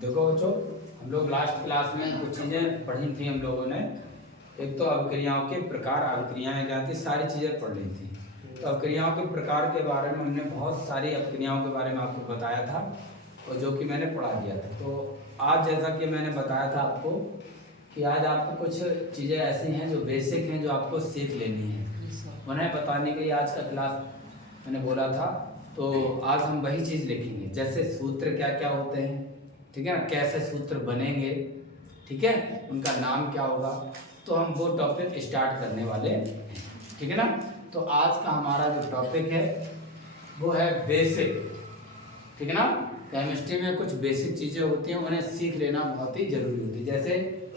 देखो बच्चों, हम लोग लास्ट क्लास में कुछ चीज़ें पढ़ी थी हम लोगों ने। एक तो अभिक्रियाओं के प्रकार, अभिक्रियाएं क्या थी, सारी चीज़ें पढ़ ली थी। तो अभिक्रियाओं के प्रकार के बारे में हमने बहुत सारी अभिक्रियाओं के बारे में आपको बताया था और जो कि मैंने पढ़ा दिया था। तो आज जैसा कि मैंने बताया था आपको कि आज आपको कुछ चीज़ें ऐसी हैं जो बेसिक हैं, जो आपको सीख लेनी है। उन्हें बताने के लिए आज का क्लास मैंने बोला था। तो आज हम वही चीज़ लिखेंगे, जैसे सूत्र क्या क्या होते हैं, ठीक है ना, कैसे सूत्र बनेंगे, ठीक है, उनका नाम क्या होगा। तो हम वो टॉपिक स्टार्ट करने वाले हैं, ठीक है ना। तो आज का हमारा जो टॉपिक है वो है बेसिक, ठीक है ना। केमिस्ट्री में कुछ बेसिक चीज़ें होती हैं, उन्हें सीख लेना बहुत ही जरूरी होती है, जैसे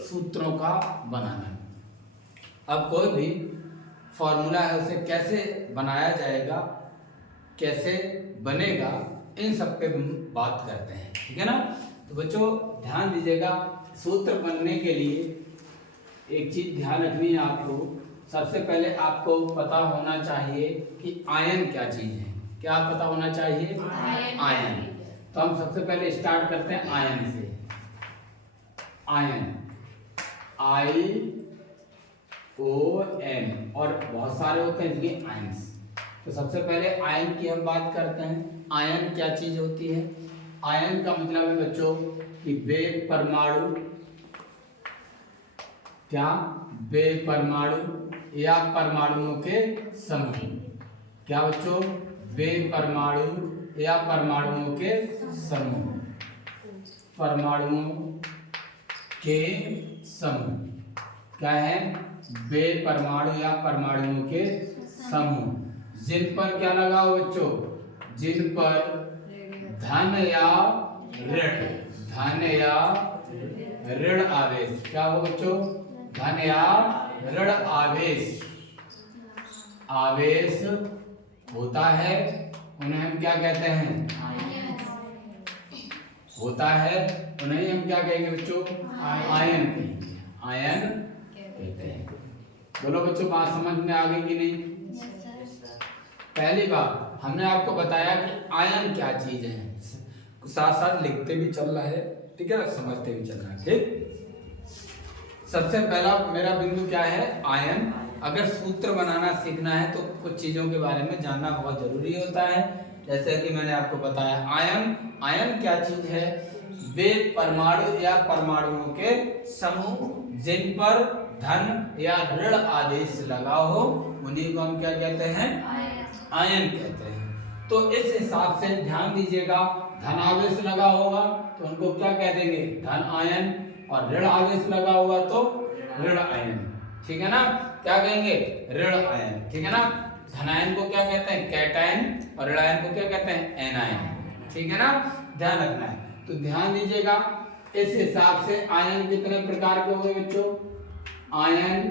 सूत्रों का बनाना। अब कोई भी फॉर्मूला है उसे कैसे बनाया जाएगा, कैसे बनेगा, इन सब पे हम बात करते हैं, ठीक है ना। तो बच्चों ध्यान दीजिएगा, सूत्र बनने के लिए एक चीज ध्यान रखनी है आपको। सबसे पहले आपको पता होना चाहिए कि आयन क्या चीज है। क्या पता होना चाहिए? आयन। तो हम सबसे पहले स्टार्ट करते हैं आयन से। आयन, ION, और बहुत सारे होते हैं इसलिए आयन्स। तो सबसे पहले आयन की हम बात करते हैं। आयन क्या चीज होती है? आयन का मतलब है बच्चों कि बे परमाणु, क्या बे परमाणु या परमाणुओं के समूह। क्या बच्चों? बे परमाणु या परमाणुओं के समूह, परमाणुओं के समूह क्या है? बे परमाणु या परमाणुओं के समूह, जिन पर क्या लगा हो बच्चों? जिन पर धन या ऋण, धन या ऋण आवेश, क्या हो बच्चों? धन या ऋण आवेश, आवेश होता है, उन्हें हम क्या कहते हैं? होता है, उन्हें हम क्या कहेंगे बच्चों? आयन कहेंगे, आयन कहते हैं। बोलो बच्चों, बात समझ में आ गई कि नहीं? पहली बात हमने आपको बताया कि आयन क्या चीज है, साथ साथ लिखते भी चल रहा है, ठीक है, समझते भी चल रहा है, ठीक। सबसे पहला मेरा बिंदु क्या है? आयन। अगर सूत्र बनाना सीखना है तो कुछ चीजों के बारे में जानना बहुत जरूरी होता है। जैसे कि मैंने आपको बताया आयन, आयन क्या चीज है? वे परमाणु या परमाणुओं के समूह जिन पर धन या ऋण आदेश लगा हो, उन्हीं को हम क्या कहते हैं? आयन कहते हैं। तो इस हिसाब से ध्यान दीजिएगा, धन आवेश लगा होगा तो उनको क्या कह देंगे? धन आयन, और ऋण आवेश लगा होगा तो ऋण आयन, ठीक है ना। क्या कहेंगे? ऋण आयन, ठीक है ना। धनायन को क्या कहते हैं? कैटायन, और ऋण आयन को क्या कहते हैं? एनायन, ठीक है ना, ध्यान रखना है। तो ध्यान दीजिएगा, इस हिसाब से आयन कितने प्रकार के होंगे बच्चों? आयन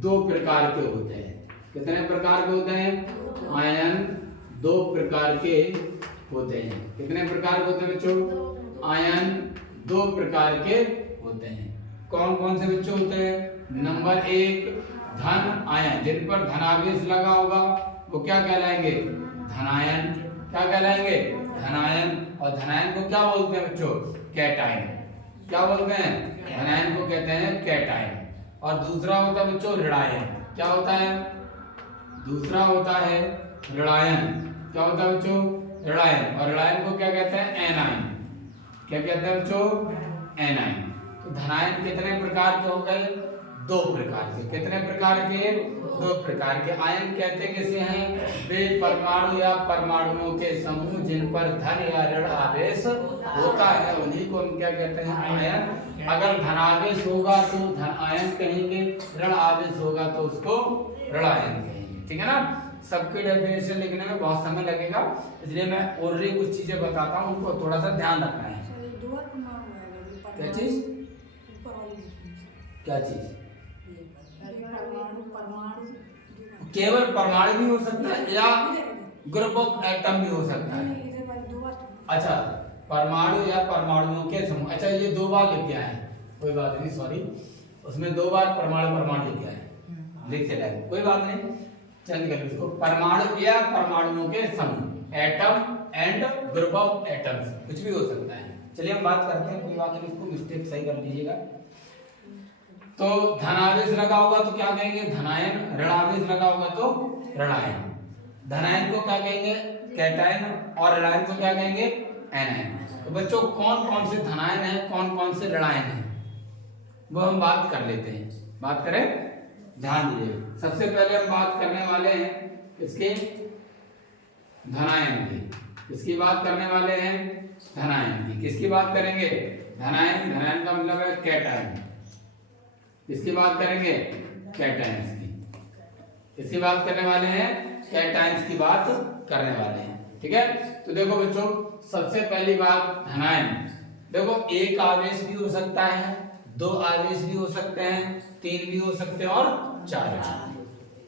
दो प्रकार के होते हैं। कितने प्रकार के होते हैं? आयन दो प्रकार के होते हैं। कितने प्रकार के होते हैं बच्चों? आयन दो प्रकार के होते हैं। कौन कौन से बच्चों होते हैं? नंबर एक, धन आयन, जिन पर धनावेश लगा होगा वो क्या कहलाएंगे? धनायन। क्या कहलाएंगे? धनायन। और धनायन को क्या बोलते हैं बच्चों? कैटायन। क्या बोलते हैं? धनायन को कहते हैं कैटायन। और दूसरा होता है बच्चों ऋणायन। क्या होता है? दूसरा होता है ऋणायन। क्या होता है बच्चों? ऋणायन। और ऋणायन को क्या कहते हैं? एनायन। क्या कहते हैं बच्चों? एनायन। तो धनायन कितने प्रकार के हो गए? दो प्रकार के। कितने प्रकार के? दो प्रकार के। आयन कहते किसे हैं? वे परमाणु या परमाणुओं के समूह जिन पर धन या ऋण आवेश होता है, उन्हीं को हम क्या कहते हैं? आयन। अगर धनावेश होगा तो धन आयन कहेंगे, ऋण आवेश होगा तो उसको ऋणायन कहेंगे, ठीक है ना। सबके डेफिनेशन लिखने में बहुत समय लगेगा, इसलिए मैं ऑलरेडी कुछ चीजें बताता हूँ, उनको थोड़ा सा ध्यान रखना है। क्या चीज? क्या चीज? केवल परमाणु भी हो सकता है या ग्रुप ऑफ एटम भी हो सकता है। अच्छा, परमाणु या परमाणुओं के समूह। अच्छा, ये दो बार लिख गया है, कोई बात नहीं, सॉरी, उसमें दो बार परमाणु परमाणु लिख गया है, लिख चला, कोई बात नहीं, चेंज कर इसको। परमाणु या परमाणुओं के समूह, atom and group of atoms, कुछ भी हो सकता है। चलिए हम बात करते हैं, कोई बात नहीं, इसको मिस्टेक सही कर लीजिएगा। तो धनावेश लगा होगा तो क्या कहेंगे धनायन, ऋणावेश लगा होगा तो ऋणायन। धनायन को क्या कहेंगे कैटायन और ऋणायन को क्या कहेंगे एनायन। तो बच्चों कौन कौन से धनायन है कौन कौन से ऋणायन है वो हम बात कर लेते हैं। बात करें, ध्यान दीजिए। सबसे पहले हम बात करने वाले हैं इसके धनायन की, किसकी बात करने वाले हैं धनायन की। किसकी बात करेंगे धनायन, धनायन का मतलब है कैटायन। किसकी बात करेंगे कैटायंस की, किसकी बात करने वाले हैं कैटायंस की बात करने वाले हैं। ठीक है, तो देखो बच्चों सबसे पहली बात धनायन। देखो एक आवेश भी हो सकता है, दो आवेश भी हो सकते हैं, तीन भी हो सकते हैं और चार।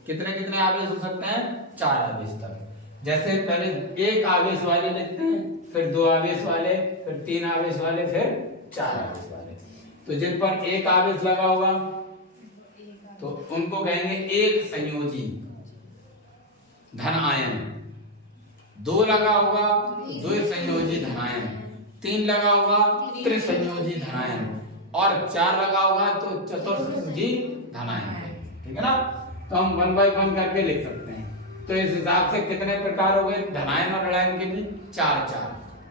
कितने कितने आवेश हो सकते हैं, चार आवेश तक। जैसे पहले एक आवेश वाले लिखते हैं, फिर दो आवेश वाले, फिर तीन आवेश वाले, फिर चार आवेश वाले। तो जिन पर एक आवेश लगा होगा तो उनको कहेंगे एक संयोजी धन आयन। दो लगा होगा द्वि संयोजी धनायन, तीन लगा होगा त्रिसंयोजी धनायन और चार लगा होगा तो चतुर्संयोजी धनायन। ठीक है ना, तो हम वन बाय वन करके लिख सकते हैं। तो इस हिसाब से कितने प्रकार हो गए धनायन और ऋणायन के भी चार चार।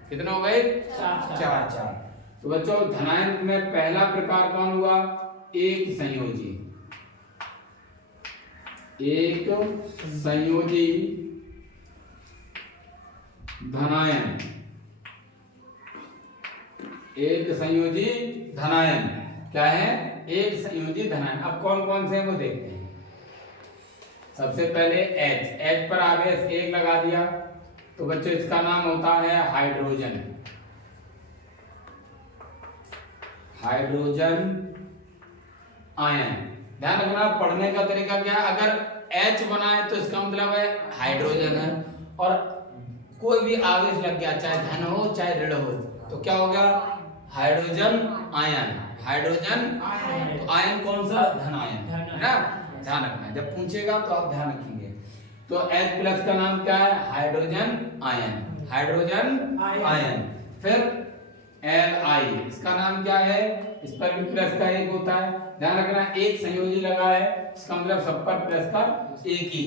कितने हो गए चार चार। तो बच्चों धनायन में पहला प्रकार कौन हुआ एक संयोजी, एक संयोजी धनायन, एक संयोजी धनायन क्या है एक संयोजी धनायन। अब कौन कौन से वो देखते हैं। सबसे पहले H, H पर आवेश एक लगा दिया तो बच्चों इसका नाम होता है हाइड्रोजन, हाइड्रोजन आयन। ध्यान रखना पढ़ने का तरीका क्या है, अगर H बना है तो इसका मतलब है हाइड्रोजन है, और कोई भी आवेश लग गया चाहे धन हो चाहे ऋण हो तो क्या हो गया हाइड्रोजन आयन। हाइड्रोजन आयन, तो आयन कौन सा धन आयन है ना, ध्यान रखना है जब पूछेगा तो आप ध्यान रखेंगे। तो H प्लस का नाम क्या है हाइड्रोजन आयन, हाइड्रोजन आयन। फिर Li इसका नाम क्या है, इस पर भी प्लस का एक होता है। ध्यान रखना एक संयोजी लगा है इसका मतलब सब पर प्लस का एक ही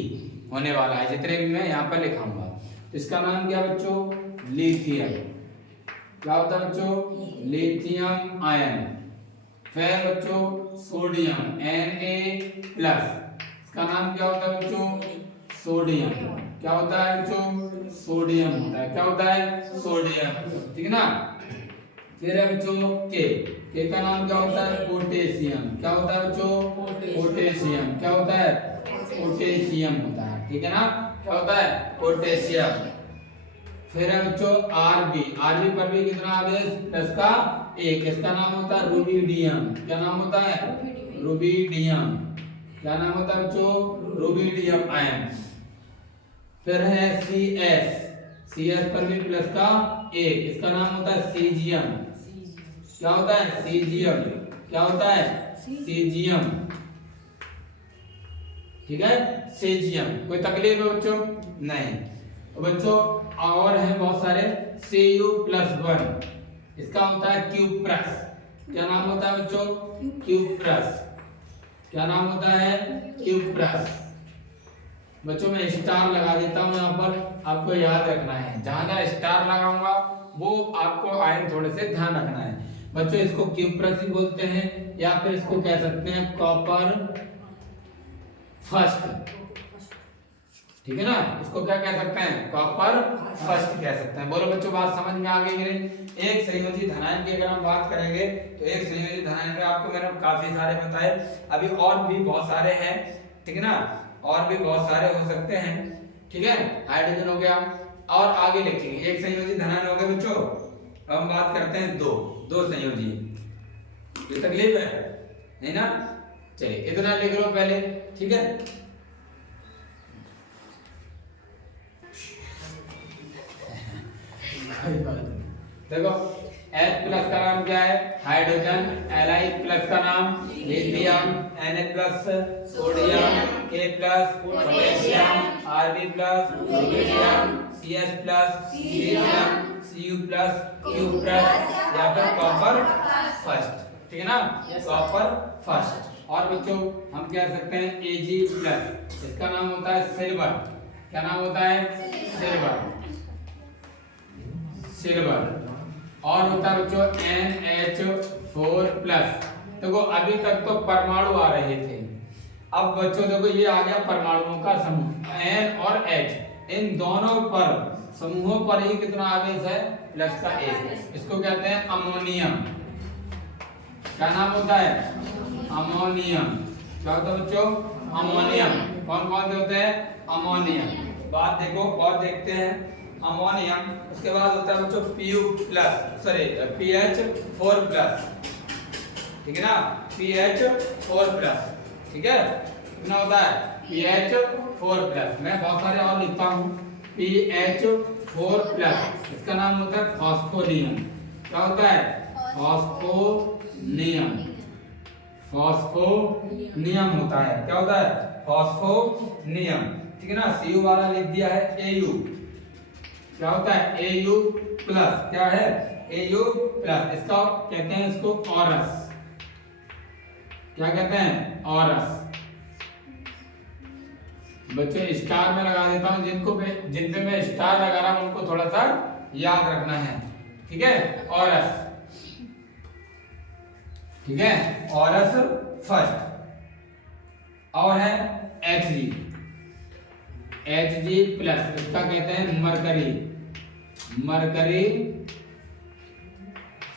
होने वाला है, जितने भी मैं यहाँ पर लिखाऊंगा। इसका नाम क्या बच्चों लिथियम। क्या होता है बच्चों लिथियम आयन। फिर बच्चों सोडियम Na+, इसका नाम क्या होता है बच्चों सोडियम। क्या होता है बच्चों सोडियम होता है। क्या होता है सोडियम, ठीक है ना। फिर है बच्चों के का नाम क्या होता है पोटेशियम। क्या होता है बच्चों पोटेशियम। क्या होता है पोटेशियम होता है, ठीक है ना, क्या होता है पोटेशियम। फिर है बच्चों आरबी, आरबी पर भी कितना आवेश प्लस का एक, इसका नाम होता है रुबिडियम। क्या नाम होता है रुबिडियम। क्या नाम होता है बच्चों रुबिडियम आयन। फिर है CS, CS पर भी प्लस का एक, इसका नाम होता है सीजियम। क्या होता है सीजियम। क्या होता है सीजियम, ठीक है सीजियम। कोई तकलीफ है बच्चों नहीं। तो बच्चों और है बहुत सारे Cu+1, इसका होता है क्यूप्रस। क्या नाम होता है बच्चों क्यूप्रस। क्या नाम होता है क्यूप्रस। बच्चों मैं स्टार लगा देता हूँ यहाँ पर, आपको याद रखना है, जहां जहां स्टार लगाऊंगा वो आपको आयन थोड़े से ध्यान रखना है। बच्चों इसको क्यूप्रस ही बोलते हैं या फिर इसको कह सकते हैं कॉपर फर्स्ट, ठीक है ना, इसको क्या कह सकते हैं कॉपर फर्स्ट कह सकते हैं। बोलो बच्चों बात समझ में आ गई मेरे। एक संयोजी धनायन की अगर हम बात करेंगे तो एक संयोजी धनायन में आपको मैंने काफी सारे बताए, अभी और भी बहुत सारे हैं, ठीक है ना, और भी बहुत सारे हो सकते हैं, ठीक है। हाइड्रोजन हो गया और आगे लिखेंगे एक संयोजी धनायन हो गए बच्चों। अब हम बात करते हैं दो संयोजी। ये तकलीफ है नहीं ना, चलिए इतना लिख लो पहले, ठीक है। देखो H+ का नाम क्या है हाइड्रोजन, Li+ का नाम lithium, Na+ sodium, K+ potassium, Rb+ rubidium, CS plus cerium, Cu plus Q plus या फिर कॉपर फर्स्ट, ठीक है ना, कॉपर फर्स्ट। और बच्चों हम कह सकते हैं Ag प्लस, इसका नाम होता है सिल्वर। क्या नाम होता है? Silver, silver. और होता है बच्चों NH4 प्लस। देखो अभी तक तो परमाणु आ रहे थे, अब बच्चों देखो ये आ गया परमाणुओं का समूह N और H, इन दोनों पर समूहों पर ही कितना आवेश है? प्लस का एक। इसको कहते हैं अमोनियम। क्या नाम होता है? अमोनियम। क्या होता है बच्चों? अमोनियम। कौन कौन से होते हैं? अमोनियम। बात देखो और देखते हैं अमोनियम। उसके बाद होता है बच्चों Pu plus, sorry PH4 plus, ठीक है ना, PH4 प्लस, ठीक है, कितना होता है? PH4 plus. मैं बहुत सारे और लिखता हूँ, PH4 प्लस, इसका नाम होता है फॉस्फोनियम। क्या होता है? फॉस्फोनियम, फॉस्फोनियम होता है। क्या होता है? फॉस्फोनियम, ठीक है ना। Cu वाला लिख दिया है Au। क्या होता है? Au plus. क्या है? Au plus. इसका कहते हैं इसको ऑरस। क्या कहते हैं? ऑरस। बच्चे स्टार में लगा देता हूं, जिन पे मैं स्टार लगा रहा हूं उनको थोड़ा सा याद रखना है, ठीक है। ऑरस, ठीक है, ऑरस फर्स्ट। और है Hg, Hg प्लस, इसका कहते हैं मरकरी, मरकरी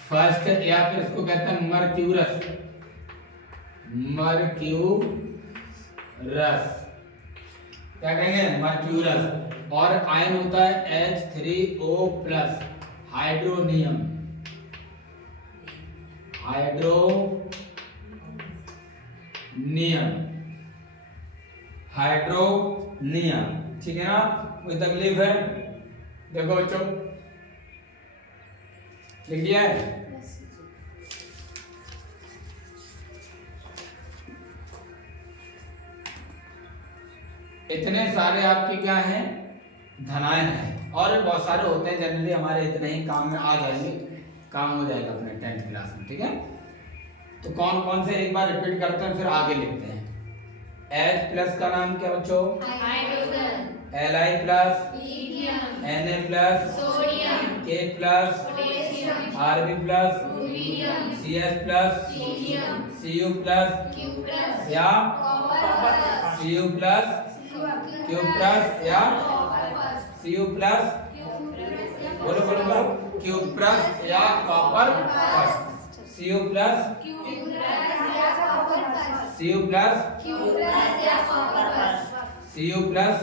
फर्स्ट, या फिर इसको कहते हैं मर्क्यूरस, मर्क्यूरस। क्या कहेंगे? मर्क्यूरस। और आयन होता है H3O plus, hydronium, hydronium, hydronium, ठीक है ना। कोई तकलीफ है? देखो बच्चों लिख लिया है? इतने सारे आपके क्या हैं? धनायन है। और बहुत सारे होते हैं, जनरली हमारे इतने ही काम में आ जाएंगे, काम हो जाएगा अपने 10th क्लास में, ठीक है। तो कौन कौन से एक बार रिपीट करते हैं फिर आगे लिखते हैं। H प्लस का नाम क्या बच्चों? Hydrogen. Li plus lithium, Na plus sodium, K plus potassium, Rb plus rubidium, Cs plus cerium, Cu plus Q plus या copper, Cu plus Q plus या Cu प्लस, बोलो बोलो बोलो, Q प्लस या copper first, Cu plus Cu plus Cu plus,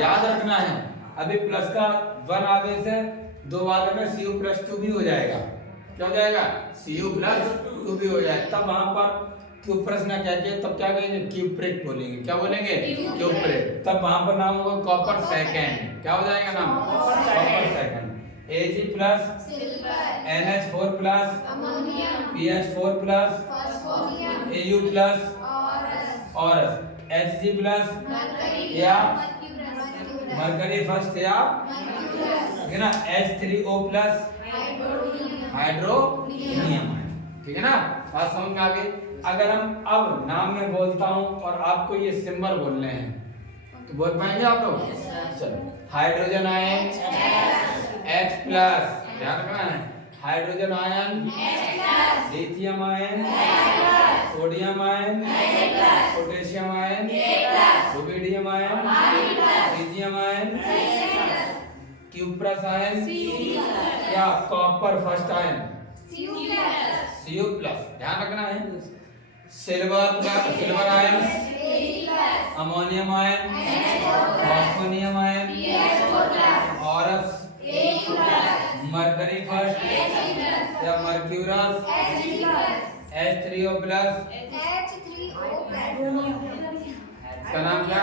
याद रखना है। अभी प्लस का 1 आवेश है, 2 वाले में Cu प्लस 2 भी हो जाएगा। क्या हो जाएगा? Cu प्लस 2 भी हो जाएगा। तब वहां पर क्यूप्रस ना कहते हैं, तब क्या कहेंगे? क्यूप्रेट बोलेंगे। क्या बोलेंगे? क्यूप्रेट। तब वहां पर नाम होगा कॉपर सेकंड। क्या हो जाएगा नाम? Copper second. Ag plus NH4 plus ammonium, PH4 plus phosphonium, Au plus aurous, Hg plus mercury या मरकरी फर्स्ट या ठीक है ना, H3O प्लस हाइड्रोनियम, ठीक है ना। बात समझ में आ गई? अगर हम अब नाम में बोलता हूं और आपको ये सिंबल बोलने हैं तो बोल पाएंगे आप लोग? चलो, हाइड्रोजन आयन H प्लस, ध्यान रखना है, hydrogen ion lithium ion, sodium ion, potassium ion, rubidium ion, lithium ion, cuprous ion या copper first ion Cu plus, ध्यान रखना है। Silver ion, ammonium ion, phosphonium ion, aurous, mercury first या mercurous, H3O plus, इसका नाम क्या?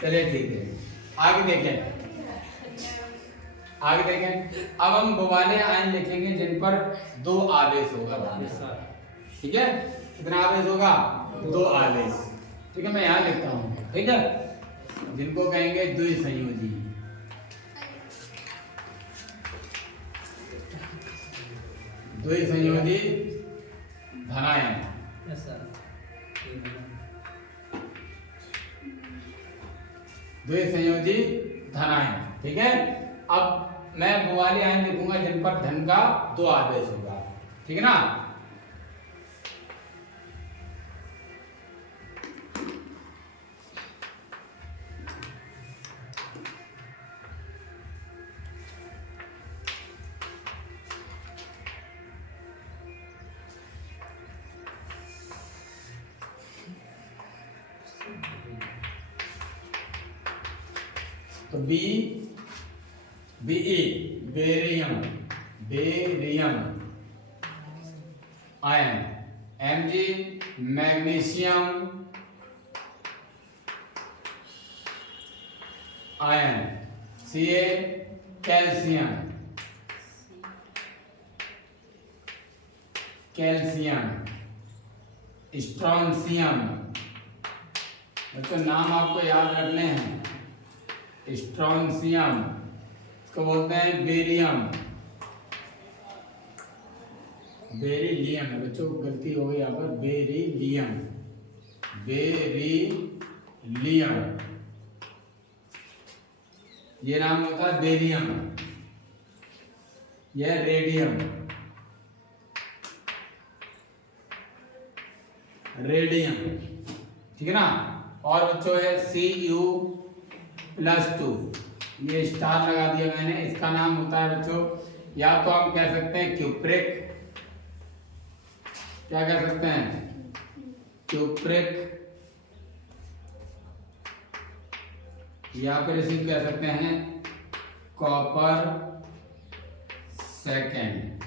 चलिए ठीक है, आगे देखें, आगे देखें। अब हम वो वाले आयन लिखेंगे जिन पर 2 आवेश होगा, ठीक है। कितना आवेश होगा? 2 आवेश, ठीक है। मैं यहाँ लिखता हूँ, ठीक है। जिनको कहेंगे द्विसंयोजी। द्विसंयोजी धनायन। द्विसंयोजी धनायन। ठीक है, अब मैं वो वाले आयन लिखूंगा जिन पर धन का 2 आवेश होगा। ठीक है ना। तो B Be barium, barium ion. Mg magnesium ion. Ca calcium, calcium. Strontium, बच्चों नाम आपको याद रखने हैं। स्ट्रॉन्शियम, इसको बोलते हैं बेरियम। बेरिलियम है बच्चों, गलती हो गई यहाँ पर, बेरिलियम, बेरिलियम ये नाम होता है बेरियम। यह रेडियम, रेडियम। ठीक है ना। और बच्चों है Cu+2, ये स्टार लगा दिया मैंने। इसका नाम होता है बच्चों, या तो हम कह सकते हैं क्यूप्रिक, क्या कह सकते हैं, क्यूप्रिक, या फिर इसी कह सकते हैं कॉपर सेकेंड।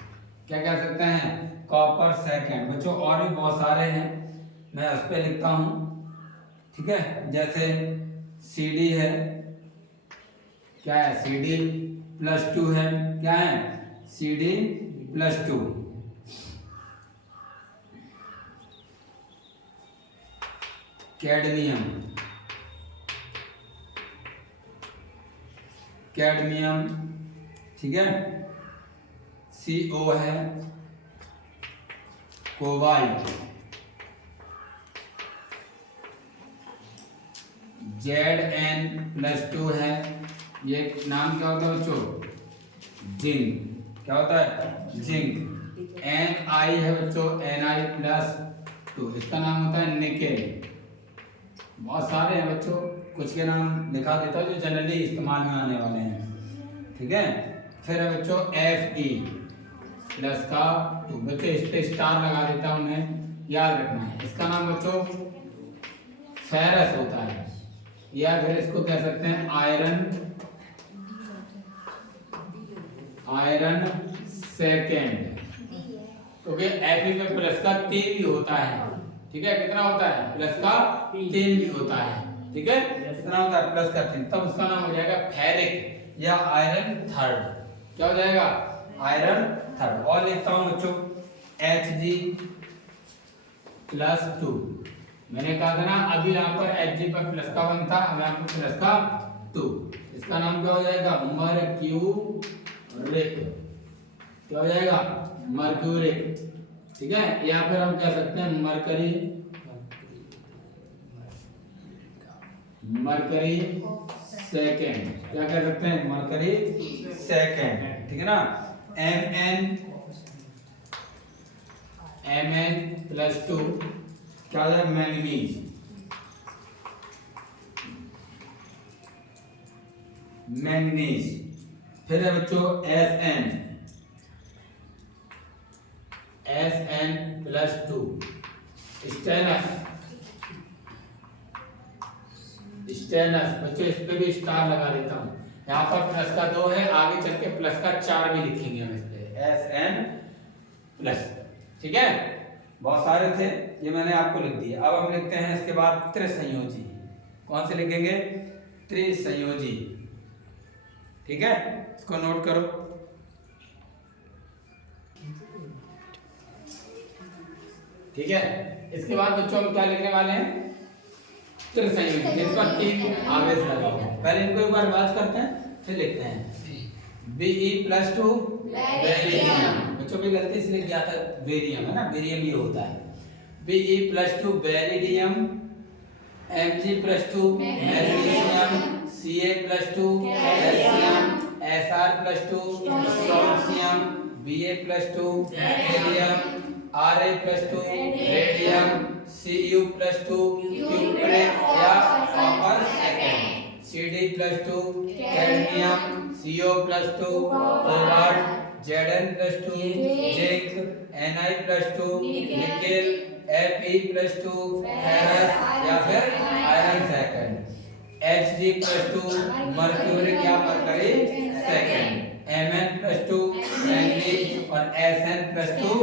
क्या कह सकते हैं, कॉपर सेकेंड। बच्चों और भी बहुत सारे हैं, मैं उस पर लिखता हूं। ठीक है, जैसे CD है, क्या है, CD+2 है, क्या है, CD+2। Cadmium, cadmium. ठीक है, CO है, कोबाल्ट। Zn+2 है, ये नाम क्या होता है बच्चों, जिंक। क्या होता है, जिंक। Ni है बच्चों, Ni+2, इसका नाम होता है निकेल। बहुत सारे हैं बच्चों, कुछ के नाम लिखा देता हूँ जो जनरली इस्तेमाल में आने वाले हैं। ठीक है, फिर है बच्चों Fe+2, बच्चों इस पे स्टार लगा देता हूँ, उन्हें याद रखना है। इसका नाम बच्चों फेरस होता है, या फिर इसको कह सकते हैं आयरन, आयरन सेकेंड, क्योंकि Fe में प्लस का 3 भी होता है। ठीक है, कितना होता है, प्लस का 3 भी होता है। ठीक है, कितना होता है, प्लस का 3, तब उसका नाम हो जाएगा फेरिक या आयरन थर्ड। क्या हो जाएगा, आयरन थर्ड। और लिखता हूं बच्चों Hg+2। मैंने कहा था ना अभी यहाँ पर Hg पर प्लस का 1 था, अब यहाँ पर प्लस का 2। इसका नाम क्या हो जाएगा, मर्क्यूरिक। क्या हो जाएगा, मर्क्यूरिक। ठीक है, या फिर हम कह सकते हैं मरकरी, मरकरी सेकेंड। क्या कह सकते हैं, मरकरी सेकेंड। ठीक है ना। Mn+2 क्या है, मैंगनीज, मैंगनीज। फिर है बच्चों Sn+2 स्टेनस, स्टेनस। बच्चों इस पे भी स्टार लगा देता हूं, यहाँ पर प्लस का 2 है, आगे चल के प्लस का 4 भी लिखेंगे हम इस पे, Sn+। ठीक है, बहुत सारे थे, ये मैंने आपको लिख दिया। अब हम लिखते हैं इसके बाद त्रिसंयोजी। कौन से लिखेंगे, त्रिसंयोजी। ठीक है, इसको नोट करो। ठीक है, इसके बाद बच्चों हम क्या लिखने वाले हैं, त्रिसंयोजी जिस पर 3 आवेश लगे हैं। पहले इनको एक बार रिवाइज करते हैं फिर लिखते हैं। Be+2 बेरिलियम, बच्चों की गलती इसलिए किया था, बेरियम है ना, बेरियम ये होता है। Be+2 beryllium, Mg+2 magnesium, Ca+2 calcium, Sr+2 strontium, Ba+2 helium, Ra+2 radium, Cu+2 cupric या copper second, Cd+2 cadmium, Co+2 cobalt, Zn+2 zinc, Ni+2 nickel, Fe+2 ferrous या फिर आयरन सेकेंड, Hg+2 मर्क्यूरिक या mercury second, Mn+2 manganese और Sn+2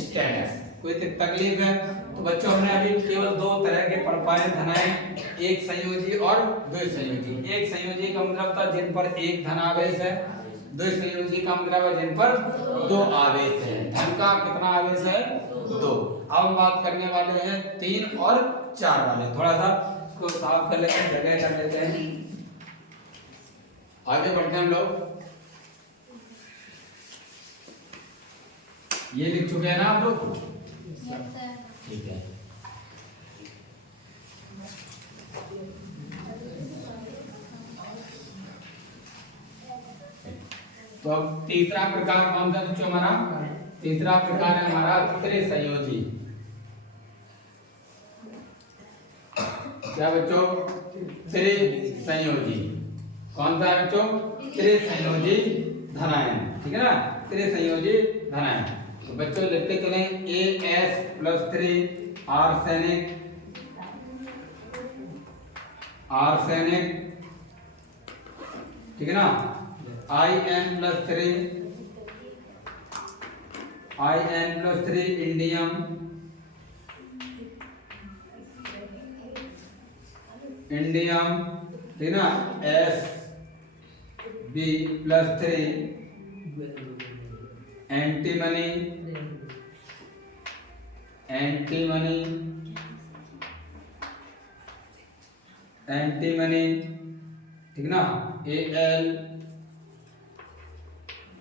stannous. कोई तकलीफ है? तो बच्चों हमने अभी केवल 2 तरह के परपायन धनाएं, एक संयोजी और द्विसंयोजी। एक संयोजी का मतलब था जिन पर एक धन आवेश है, द्विसंयोजी का मतलब है जिन पर 2 आवेश है। धन का कितना आवेश है? 2। अब हम बात करने वाले हैं 3 और 4 वाले। थोड़ा सा इसको साफ कर लेते हैं, जगह कर लेते हैं, आगे बढ़ते हैं हम लोग। ये लिख चुके हैं ना आप लोग? ठीक है। तो अब तीसरा प्रकार कौन सा बच्चों हमारा? तीसरा प्रकार है हमारा त्रिसंयोजी। क्या बच्चों? त्रिसंयोजी। कौन सा है बच्चों? त्रिसंयोजी धनायन, ठीक है ना, त्रिसंयोजी धनायन। तो बच्चों लिखते चले As+3 आर्सेनिक, ठीक है ना, In+3 इंडियम, ठीक है ना, Sb+3 एंटीमनी, ठीक ना,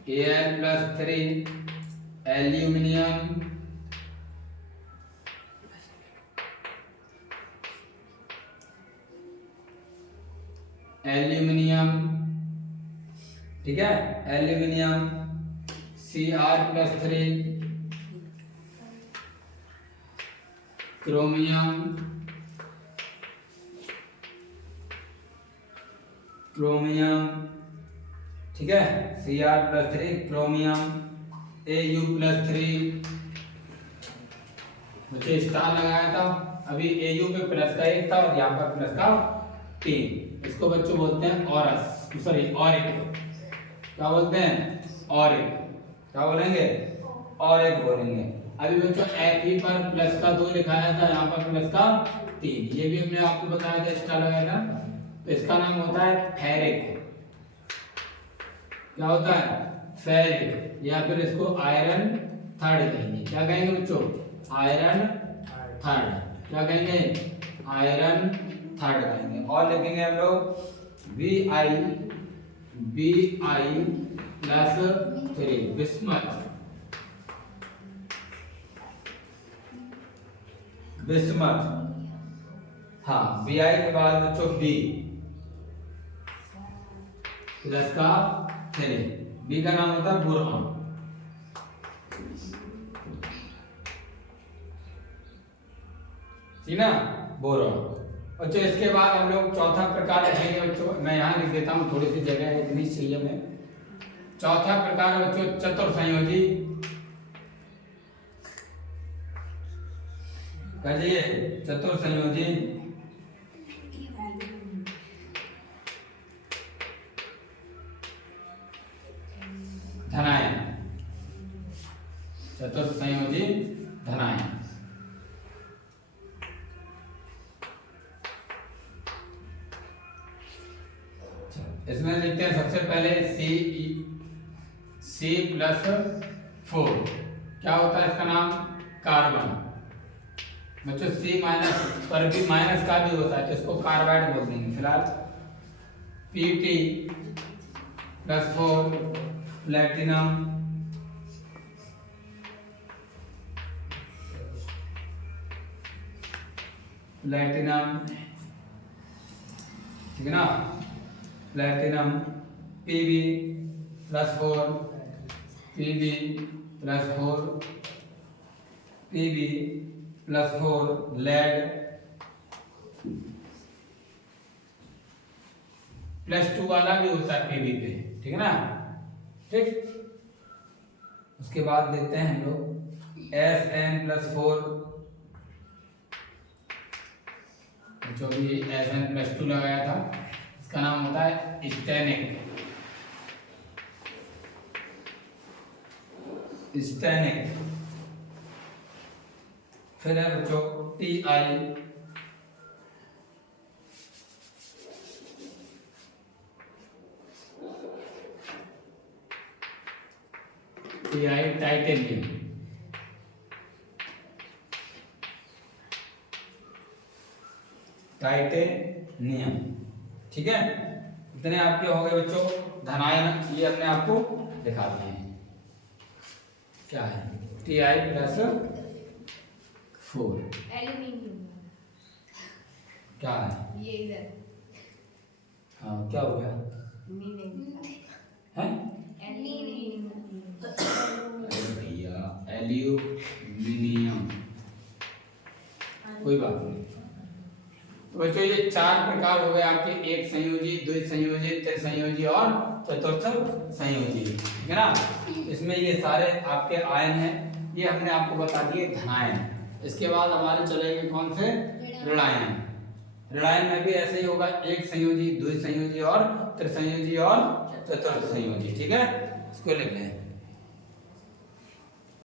Al+3 एल्यूमिनियम, ठीक है, एल्यूमिनियम, Cr+3 क्रोमियम, ठीक है, Cr+3 क्रोमियम, Au+3, मुझे स्टार लगाया था, अभी Au पे प्लस का 1 था और यहाँ पर प्लस का 3। इसको बच्चों बोलते हैं ऑरस, सॉरी ऑरिक। क्या बोलते हैं? ऑरिक। क्या बोलेंगे? ऑरिक बोलेंगे। अभी बच्चों Fe पर प्लस का 2 लिखाया था, यहाँ पर प्लस का 3, ये भी हमने आपको बताया था, स्टार लगाया था। तो इसका नाम होता है फेरिक। क्या होता है? फेरिक, या फिर इसको आयरन थर्ड कहेंगे। क्या कहेंगे बच्चों? Iron third. क्या कहेंगे? आयरन थर्ड कहेंगे। और लिखेंगे हम लोग Bi+3 बिस्मथ, हाँ, Bi के बाद बच्चों B प्लस का 3, B का नाम होता है बोरॉन, ठीक ना, बोरॉन। बच्चों इसके बाद हम लोग चौथा प्रकार लिखेंगे बच्चों, मैं यहाँ लिख देता हूँ, थोड़ी सी जगह है इतनी चाहिए में। चौथा प्रकार है बच्चों चतुर्संयोजी। कहिए चतुर्संयोजी। धनायन, चतुर्संयोजी धनायन। इसमें लिखते हैं सबसे पहले C+4। क्या होता है इसका नाम? कार्बन, बच्चों सी माइनस पर भी माइनस का भी होता है तो इसको कार्बाइड बोल देंगे फिलहाल। Pt+4 प्लेटिनम ठीक है ना, प्लेटिनम Pb+4 लेड +2 वाला भी होता है Pb पे, ठीक है ना। ठीक, उसके बाद देते हैं हम लोग Sn+4 जो भी Sn+2 लगाया था इसका नाम होता है स्टेनिक। फिर है बच्चों Ti टाइटेनियम, ठीक है। इतने आपके हो गए बच्चों धनायन, ये अपने आपको दिखा दिए हैं क्या है Ti+4 एल्यूमिनियम क्या है ये इधर हाँ क्या हो गया है अरे भैया एल्यूमिनियम, कोई बात नहीं। तो बच्चों ये 4 प्रकार हो गए आपके, एक संयोजी, द्विसंयोजी, त्रिसंयोजी और चतुर्थ संयोजी, ठीक है ना। इसमें ये सारे आपके आयन हैं, ये हमने आपको बता दिए धनायन। इसके बाद हमारे चलेंगे कौन से ऋणायन। ऋणायन में भी ऐसे ही होगा, एक संयोजी, द्विसंयोजी और त्रिसंयोजी और चतुर्थ संयोजी, ठीक है। इसको लिख लें।